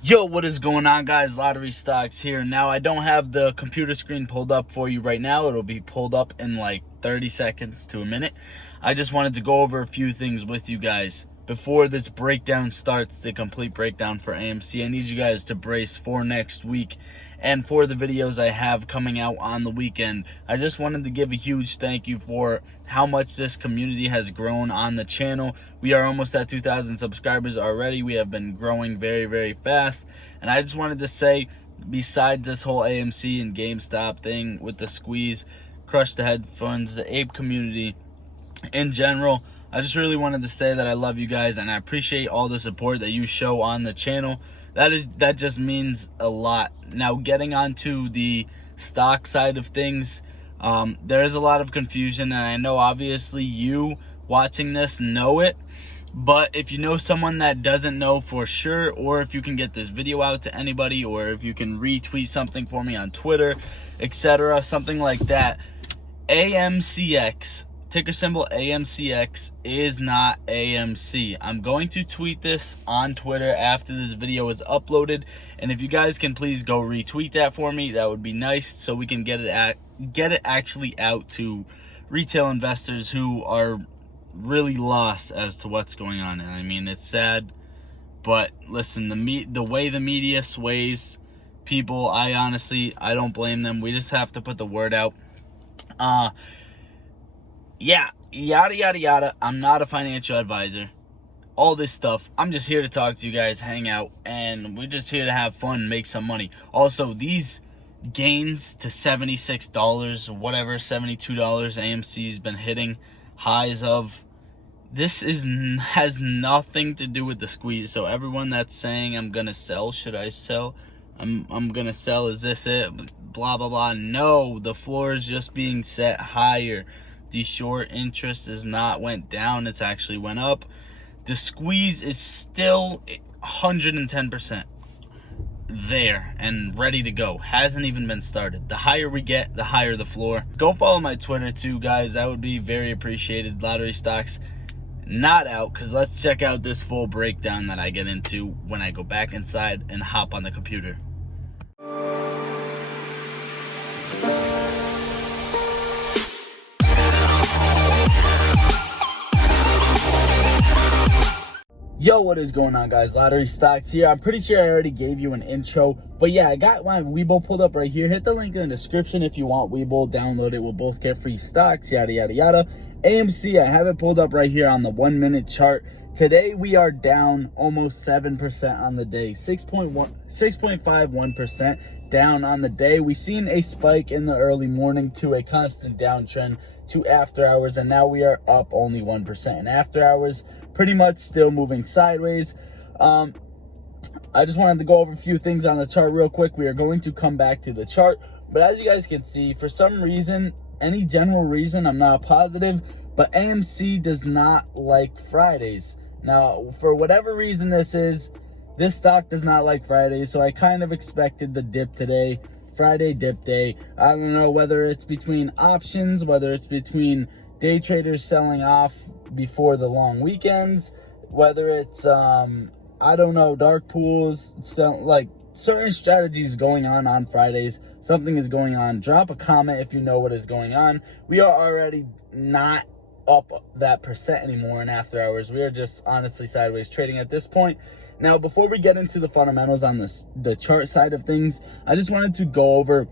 Yo, what is going on, guys? Lottery Stocks here. Now, I don't have the computer screen pulled up for you right now. It'll be pulled up in like 30 seconds to a minute. I just wanted to go over a few things with you guys. Before this breakdown starts, the complete breakdown for AMC, I need you guys to brace for next week and for the videos I have coming out on the weekend. I just wanted to give a huge thank you for how much this community has grown on the channel. We are almost at 2,000 subscribers already. We have been growing very, very fast. And I just wanted to say, besides this whole AMC and GameStop thing with the squeeze, crush the headphones, the ape community in general, I just really wanted to say that I love you guys and I appreciate all the support that you show on the channel. That just means a lot. Now, getting onto the stock side of things, there is a lot of confusion, and I know obviously you watching this know it, but if you know someone that doesn't know for sure, or if you can get this video out to anybody, or if you can retweet something for me on Twitter, etc., something like that, AMCX, ticker symbol AMCX, is not AMC. I'm going to tweet this on Twitter after this video is uploaded, and if you guys can please go retweet that for me, that would be nice, so we can get it actually out to retail investors who are really lost as to what's going on. And I mean, it's sad, but listen, the way the media sways people, I don't blame them. We just have to put the word out. Yeah, yada, yada, yada. I'm not a financial advisor. All this stuff. I'm just here to talk to you guys, hang out, and we're just here to have fun, make some money. Also, these gains to $76, whatever, $72 AMC's been hitting highs of, has nothing to do with the squeeze. So everyone that's saying I'm gonna sell, should I sell? I'm gonna sell, is this it? Blah, blah, blah. No, the floor is just being set higher. The short interest has not went down, it's actually went up. The squeeze is still 110% there and ready to go. Hasn't even been started. The higher we get, the higher the floor. Go follow my Twitter too, guys. That would be very appreciated. Lottery Stocks not out, because let's check out this full breakdown that I get into when I go back inside and hop on the computer. Yo, what is going on, guys? Lottery Stocks here. I'm pretty sure I already gave you an intro, but yeah, I got my Webull pulled up right here. Hit the link in the description if you want Webull. Download it. We'll both get free stocks, yada, yada, yada. AMC, I have it pulled up right here on the 1 minute chart. Today, we are down almost 7% on the day, 6.51% down on the day. We've seen a spike in the early morning to a constant downtrend to after hours, and now we are up only 1%. And after hours, pretty much still moving sideways. I just wanted to go over a few things on the chart real quick. We are going to come back to the chart, but as you guys can see, for some reason, any general reason, I'm not positive, but AMC does not like Fridays. Now, for whatever reason this is, this stock does not like Fridays, so I kind of expected the dip today. Friday dip day. I don't know whether it's between options, whether it's between day traders selling off before the long weekends, whether it's I don't know, dark pools, like certain strategies going on Fridays. Something is going on. Drop a comment if you know what is going on. We are already not up that percent anymore in after hours. We are just honestly sideways trading at this point. Now, before we get into the fundamentals on the chart side of things, I just wanted to go over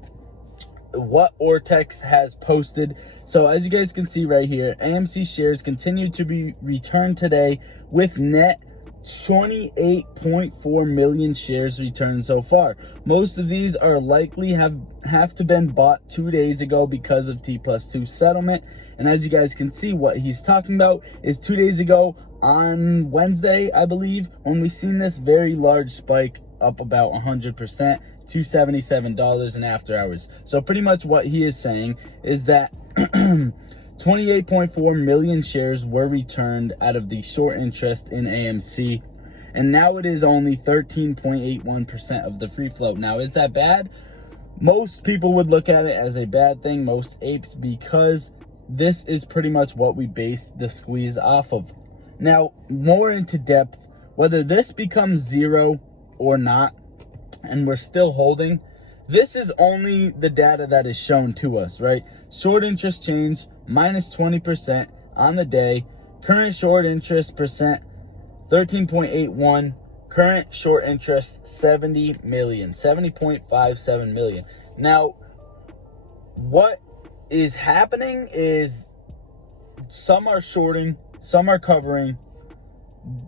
what Ortex has posted. So as you guys can see right here, AMC shares continue to be returned today with net 28.4 million shares returned so far. Most of these are likely have to been bought 2 days ago because of T+2 settlement. And as you guys can see, what he's talking about is 2 days ago on Wednesday, I believe, when we seen this very large spike up about 100% to $77 in after hours. So pretty much what he is saying is that 28.4 million shares were returned out of the short interest in AMC, and now it is only 13.81% of the free float. Now, is that bad? Most people would look at it as a bad thing, most apes, because this is pretty much what we base the squeeze off of. Now, more into depth, whether this becomes zero or not, and we're still holding. This is only the data that is shown to us, right? Short interest change minus 20% on the day. Current short interest percent 13.81. Current short interest 70 million, 70.57 million. Now, what is happening is some are shorting, some are covering.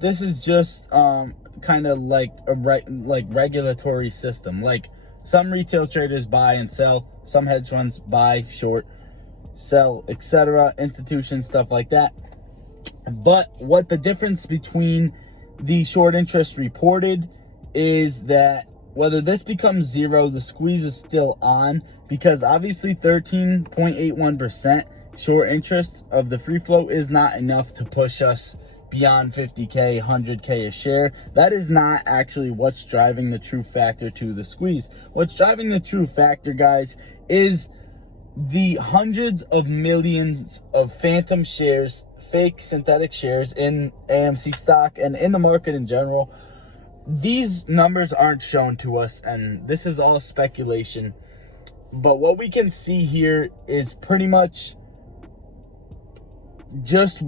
This is just kind of like a regulatory system. Like, some retail traders buy and sell, some hedge funds buy, short, sell, etc., institutions, stuff like that. But what the difference between the short interest reported is that whether this becomes zero, the squeeze is still on, because obviously 13.81% short interest of the free float is not enough to push us beyond 50K, 100K a share. That is not actually what's driving the true factor to the squeeze. What's driving the true factor, guys, is the hundreds of millions of phantom shares, fake synthetic shares in AMC stock and in the market in general. These numbers aren't shown to us, and this is all speculation. But what we can see here is pretty much just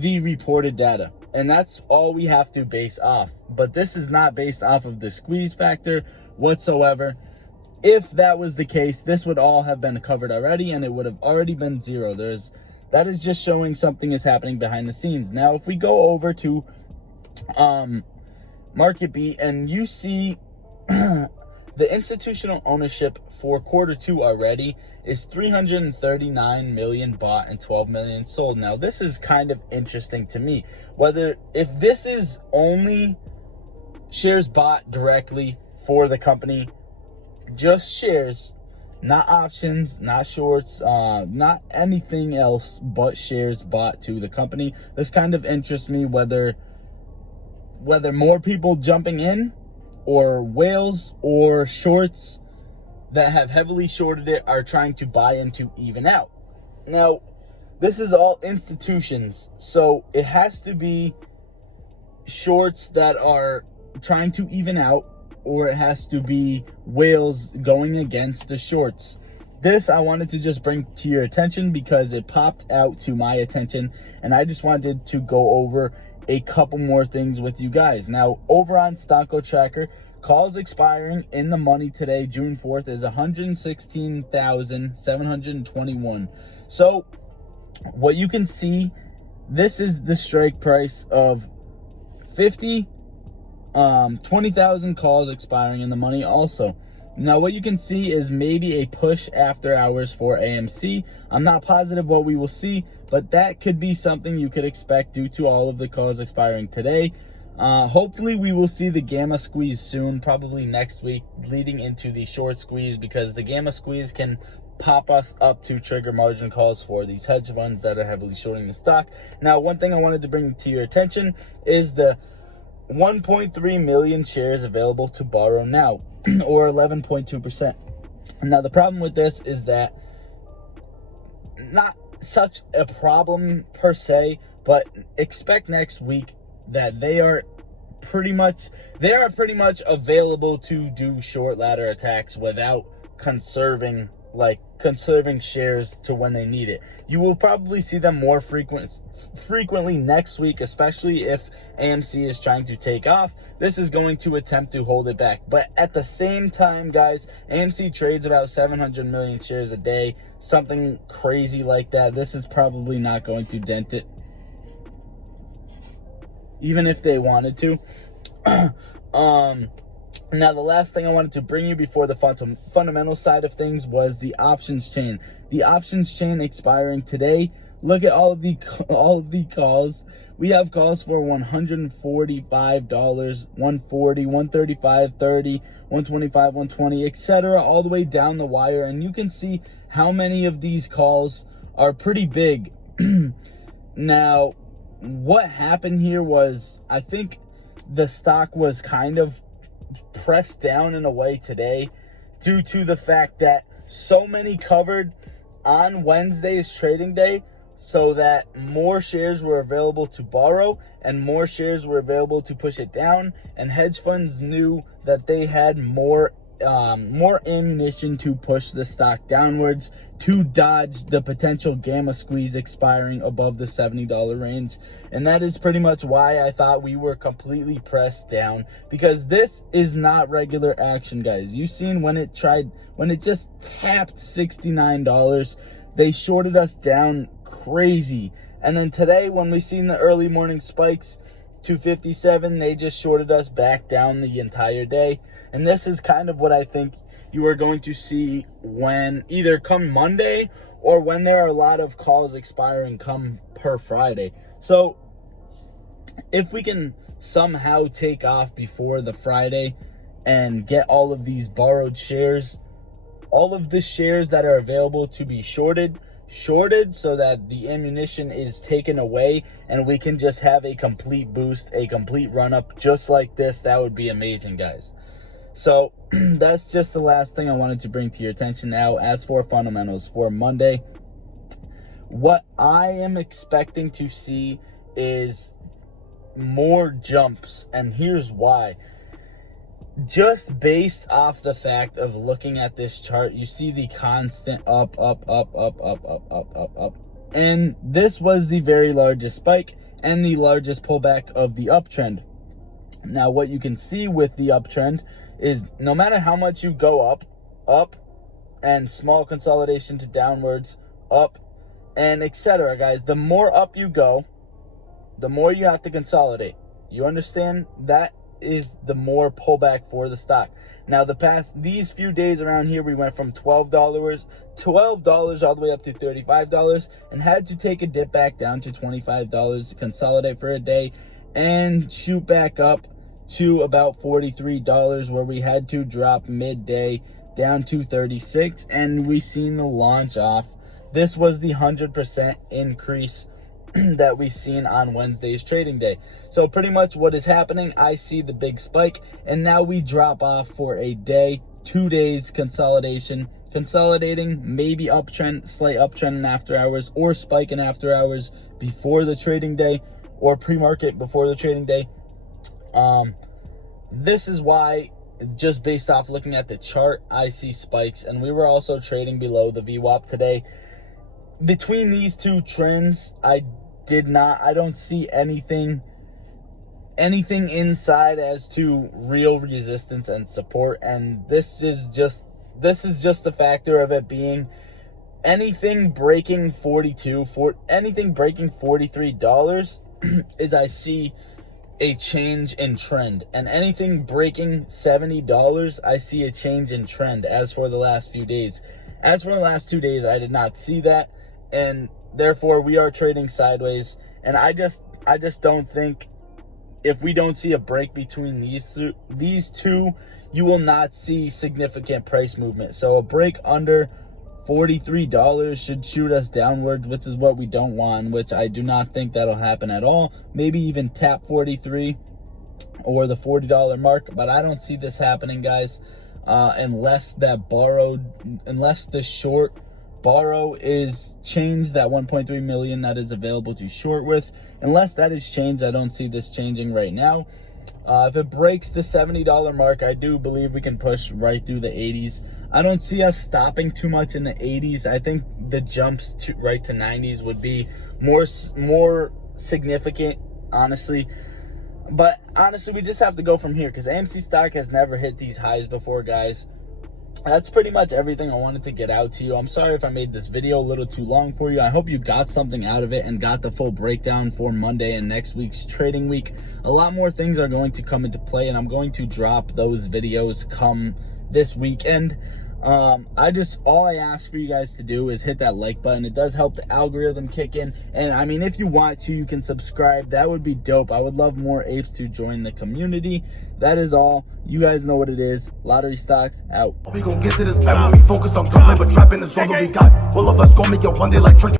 the reported data, and that's all we have to base off. But this is not based off of the squeeze factor whatsoever. If that was the case, this would all have been covered already, and it would have already been zero. That is just showing something is happening behind the scenes. Now, if we go over to Market Beat, and you see the institutional ownership for Q2 already is 339 million bought and 12 million sold. Now, this is kind of interesting to me. If this is only shares bought directly for the company, just shares, not options, not shorts, not anything else but shares bought to the company, this kind of interests me. Whether more people jumping in, or whales or shorts that have heavily shorted it are trying to buy into even out. Now, this is all institutions, so it has to be shorts that are trying to even out, or it has to be whales going against the shorts. This I wanted to just bring to your attention because it popped out to my attention, and I just wanted to go over a couple more things with you guys. Now, over on Stocko Tracker, calls expiring in the money today, June 4th, is 116,721. So what you can see, this is the strike price of 20,000 calls expiring in the money also. Now, what you can see is maybe a push after hours for AMC. I'm not positive what we will see, but that could be something you could expect due to all of the calls expiring today. Hopefully, we will see the gamma squeeze soon, probably next week, leading into the short squeeze, because the gamma squeeze can pop us up to trigger margin calls for these hedge funds that are heavily shorting the stock. Now, one thing I wanted to bring to your attention is the 1.3 million shares available to borrow now, or 11.2%. Now, the problem with this is that not such a problem per se, but expect next week that they are pretty much available to do short ladder attacks without conserving shares to when they need it. You will probably see them more frequently next week, especially if AMC is trying to take off. This is going to attempt to hold it back. But at the same time, guys, AMC trades about 700 million shares a day, something crazy like that. This is probably not going to dent it, even if they wanted to. Now, the last thing I wanted to bring you before the fundamental side of things was the options chain. The options chain expiring today. Look at all of the calls. We have calls for $145, $140, $135, $30, $125, $120, etc., all the way down the wire. And you can see how many of these calls are pretty big. Now, what happened here was, I think the stock was kind of pressed down in a way today due to the fact that so many covered on Wednesday's trading day, so that more shares were available to borrow, and more shares were available to push it down, and hedge funds knew that they had more ammunition to push the stock downwards to dodge the potential gamma squeeze expiring above the $70 range. And that is pretty much why I thought we were completely pressed down, because this is not regular action, guys. You seen when it just tapped $69, they shorted us down crazy. And then today, when we seen the early morning spikes to 57, they just shorted us back down the entire day. And this is kind of what I think you are going to see when either come Monday or when there are a lot of calls expiring come per Friday. So if we can somehow take off before the Friday and get all of these borrowed shares, all of the shares that are available to be shorted so that the ammunition is taken away and we can just have a complete boost, a complete run up just like this, that would be amazing, guys. So that's just the last thing I wanted to bring to your attention. Now, as for fundamentals for Monday, what I am expecting to see is more jumps, and here's why. Just based off the fact of looking at this chart, you see the constant up. And this was the very largest spike and the largest pullback of the uptrend. Now, what you can see with the uptrend is no matter how much you go up, and small consolidation to downwards, up, and etc., guys, the more up you go, the more you have to consolidate. You understand? That is the more pullback for the stock. Now, these few days around here, we went from $12 all the way up to $35, and had to take a dip back down to $25 to consolidate for a day and shoot back up to about $43, where we had to drop midday down to $36, and we seen the launch off. This was the 100% increase that we seen on Wednesday's trading day. So pretty much what is happening, I see the big spike, and now we drop off for a day, 2 days consolidating, maybe uptrend, slight uptrend in after hours, or spike in after hours before the trading day, or pre-market before the trading day. This is why, just based off looking at the chart, I see spikes, and we were also trading below the VWAP today. Between these two trends, I don't see anything inside as to real resistance and support, and this is just the factor of it being anything breaking $43 is I see a change in trend, and anything breaking $70, I see a change in trend. As for the last 2 days, I did not see that, and therefore we are trading sideways. And I just don't think, if we don't see a break between these two, you will not see significant price movement. So a break under $43 should shoot us downwards, which is what we don't want, which I do not think that'll happen at all. Maybe even tap 43 or the $40 mark, but I don't see this happening, guys, unless the short borrow is changed, that 1.3 million that is available to short with. Unless that is changed, I don't see this changing right now. If it breaks the $70 mark, I do believe we can push right through the 80s. I don't see us stopping too much in the 80s. I think the jumps right to 90s would be more significant, honestly. But honestly, we just have to go from here, because AMC stock has never hit these highs before, guys. That's pretty much everything I wanted to get out to you. I'm sorry if I made this video a little too long for you. I hope you got something out of it and got the full breakdown for Monday and next week's trading week. A lot more things are going to come into play, and I'm going to drop those videos come this weekend. All I ask for you guys to do is hit that like button. It does help the algorithm kick in, and I mean, if you want to, you can subscribe. That would be dope. I would love more apes to join the community. That is all. You guys know what it is. Lottery Stocks out. We gon' get to this man when we focus on gunplay, but trapping is all that we got. All of us gon' make it one day like church.